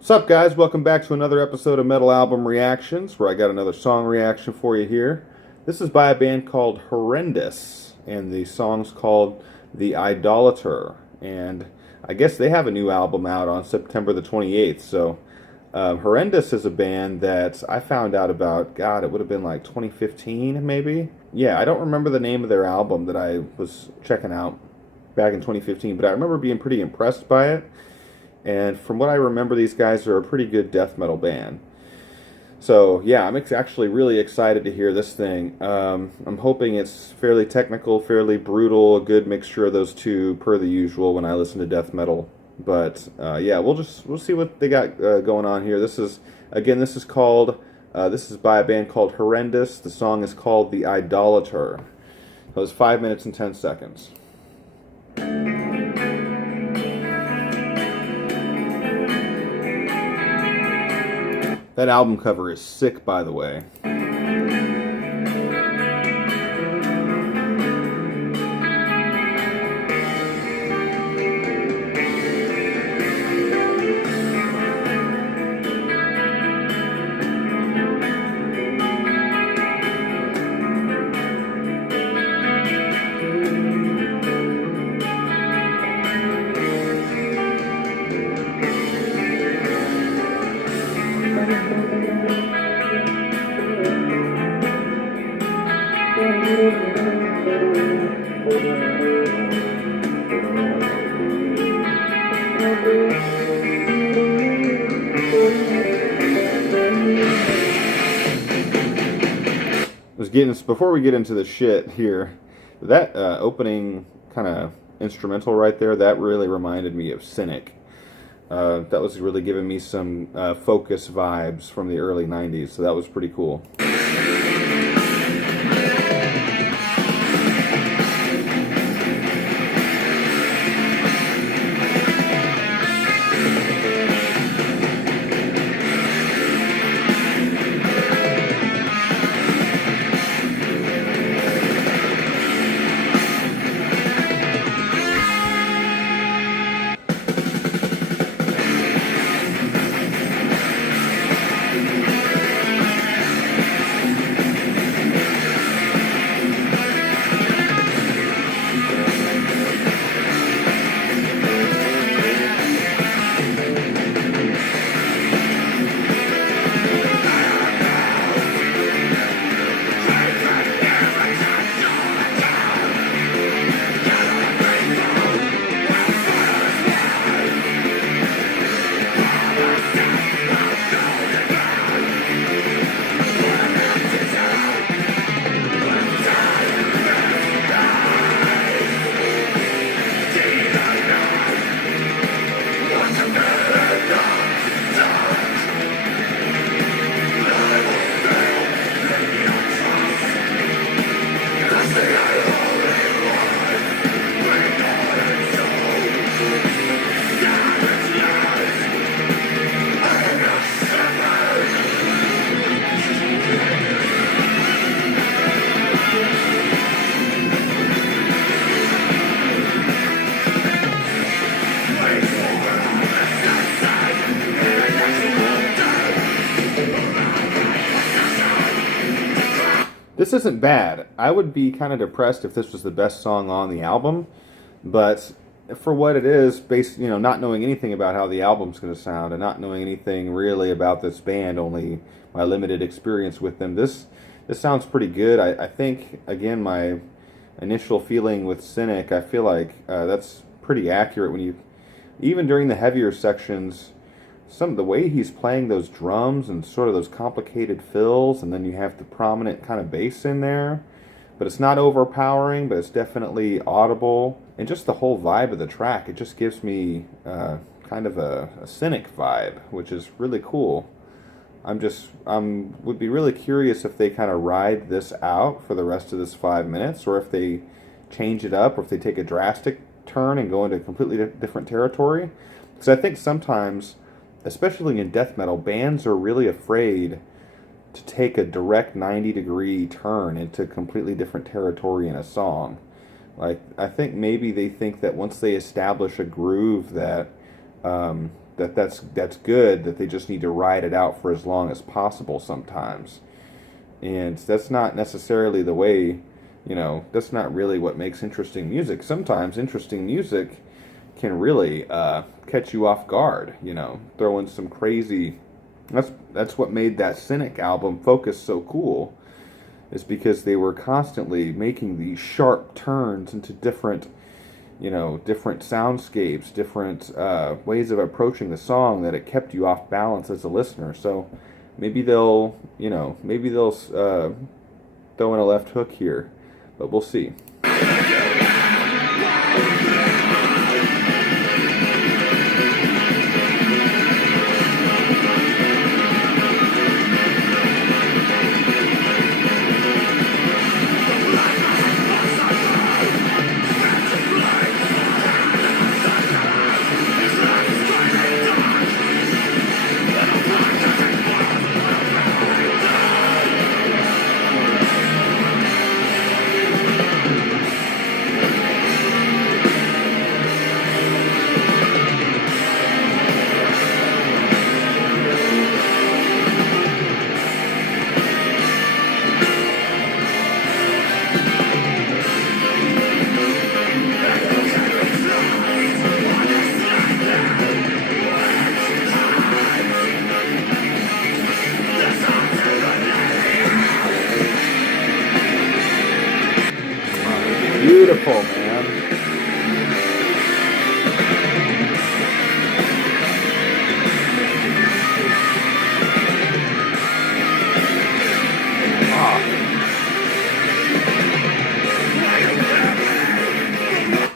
What's up, guys? Welcome back to another episode of Metal Album Reactions, where I got another song reaction for you here. This is by a band called Horrendous, and the song's called The Idolater. And I guess they have a new album out on September the 28th. So, Horrendous is a band that I found out about, God, it would have been like 2015, maybe? Yeah, I don't remember the name of their album that I was checking out back in 2015, but I remember being pretty impressed by it. And from what I remember, these guys are a pretty good death metal band. So yeah, I'm actually really excited to hear this thing. I'm hoping it's fairly technical, fairly brutal, a good mixture of those two, per the usual when I listen to death metal. But yeah, we'll see what they got going on here. This is this is by a band called Horrendous. The song is called The Idolater. It was 5 minutes and 10 seconds. That album cover is sick, by the way. Before we get into the shit here, that opening kind of instrumental right there, that really reminded me of Cynic. That was really giving me some Focus vibes from the early 90s, so that was pretty cool. This isn't bad. I would be kind of depressed if this was the best song on the album, but for what it is, based, not knowing anything about how the album's going to sound and not knowing anything really about this band, only my limited experience with them, this sounds pretty good. I think, again, my initial feeling with Cynic, I feel like that's pretty accurate when even during the heavier sections, the way he's playing those drums and sort of those complicated fills, and then you have the prominent kind of bass in there, but it's not overpowering, but it's definitely audible, and just the whole vibe of the track, it just gives me kind of a Cynic vibe, which is really cool. Would be really curious if they kind of ride this out for the rest of this 5 minutes, or if they change it up, or if they take a drastic turn and go into a completely different territory. Because I think sometimes, especially in death metal, bands are really afraid to take a direct 90-degree turn into completely different territory in a song. Like, I think maybe they think that once they establish a groove that that's good, that they just need to ride it out for as long as possible sometimes. And that's not necessarily the way, that's not really what makes interesting music. Sometimes interesting music can really catch you off guard, throw in some crazy. That's what made that Cynic album Focus so cool, is because they were constantly making these sharp turns into different different soundscapes, different ways of approaching the song, that it kept you off balance as a listener. So maybe they'll throw in a left hook here, but we'll see. Beautiful, man.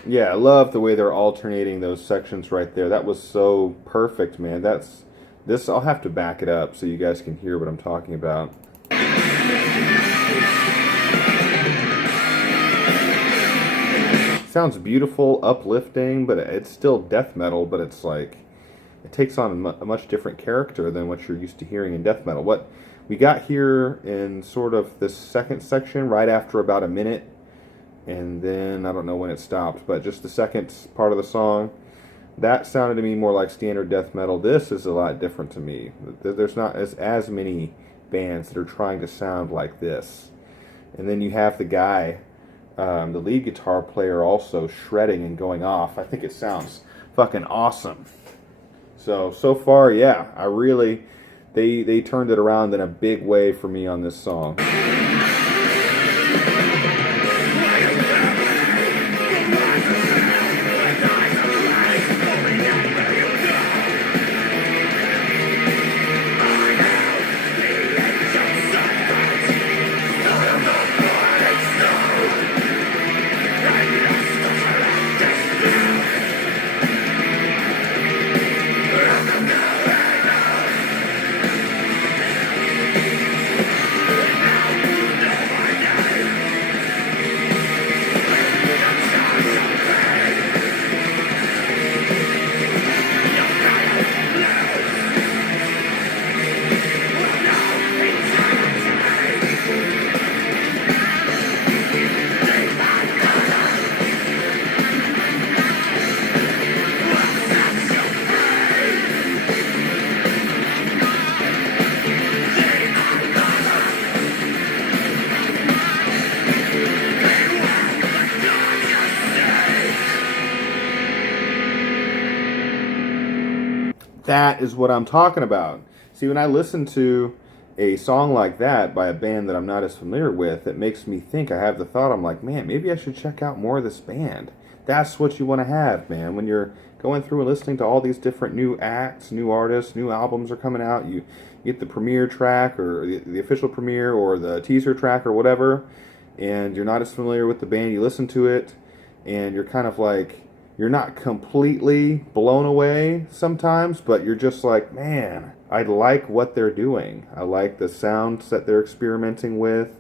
Yeah, I love the way they're alternating those sections right there. That was so perfect, man. This. I'll have to back it up so you guys can hear what I'm talking about. Sounds beautiful, uplifting, but it's still death metal, but it's like, it takes on a much different character than what you're used to hearing in death metal. What we got here in sort of this second section, right after about a minute, and then I don't know when it stopped, but just the second part of the song, that sounded to me more like standard death metal. This is a lot different to me. There's not as many bands that are trying to sound like this. And then you have the guy, the lead guitar player, also shredding and going off. I think it sounds fucking awesome. So far, yeah, I really, they turned it around in a big way for me on this song. That is what I'm talking about. See, when I listen to a song like that by a band that I'm not as familiar with, it makes me think, I have the thought, I'm like, man, maybe I should check out more of this band. That's what you want to have, man. When you're going through and listening to all these different new acts, new artists, new albums are coming out, you get the premiere track or the official premiere or the teaser track or whatever, and you're not as familiar with the band, you listen to it, and you're kind of like, you're not completely blown away sometimes, but you're just like, man, I like what they're doing. I like the sounds that they're experimenting with.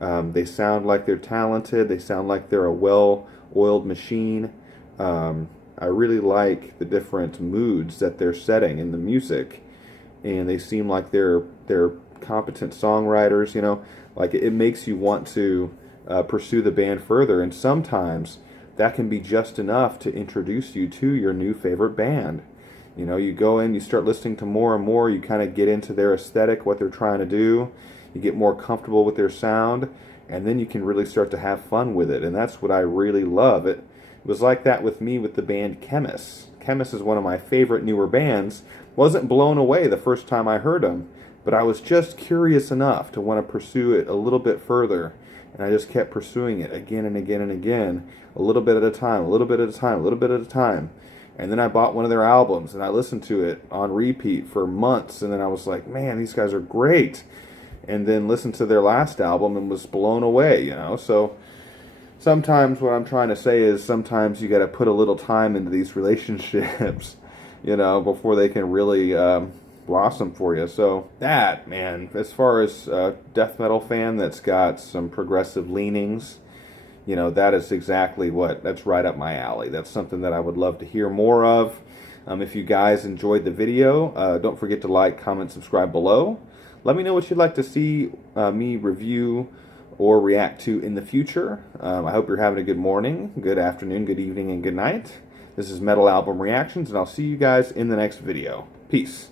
They sound like they're talented. They sound like they're a well-oiled machine. I really like the different moods that they're setting in the music, and they seem like they're competent songwriters. Like it makes you want to pursue the band further, and sometimes that can be just enough to introduce you to your new favorite band. You know, you go in, you start listening to more and more, you kind of get into their aesthetic, what they're trying to do, you get more comfortable with their sound, and then you can really start to have fun with it, and that's what I really love. It was like that with me with the band Chemist. Chemist is one of my favorite newer bands. Wasn't blown away the first time I heard them, but I was just curious enough to want to pursue it a little bit further, and I just kept pursuing it again and again and again, a little bit at a time, a little bit at a time, a little bit at a time. And then I bought one of their albums, and I listened to it on repeat for months, and then I was like, man, these guys are great. And then listened to their last album and was blown away, you know. So sometimes what I'm trying to say is sometimes you got to put a little time into these relationships, you know, before they can really blossom for you. So that, man, as far as a death metal fan that's got some progressive leanings, you know, that is exactly that's right up my alley. That's something that I would love to hear more of. If you guys enjoyed the video, don't forget to like, comment, subscribe below. Let me know what you'd like to see me review or react to in the future. I hope you're having a good morning, good afternoon, good evening, and good night. This is Metal Album Reactions, and I'll see you guys in the next video. Peace.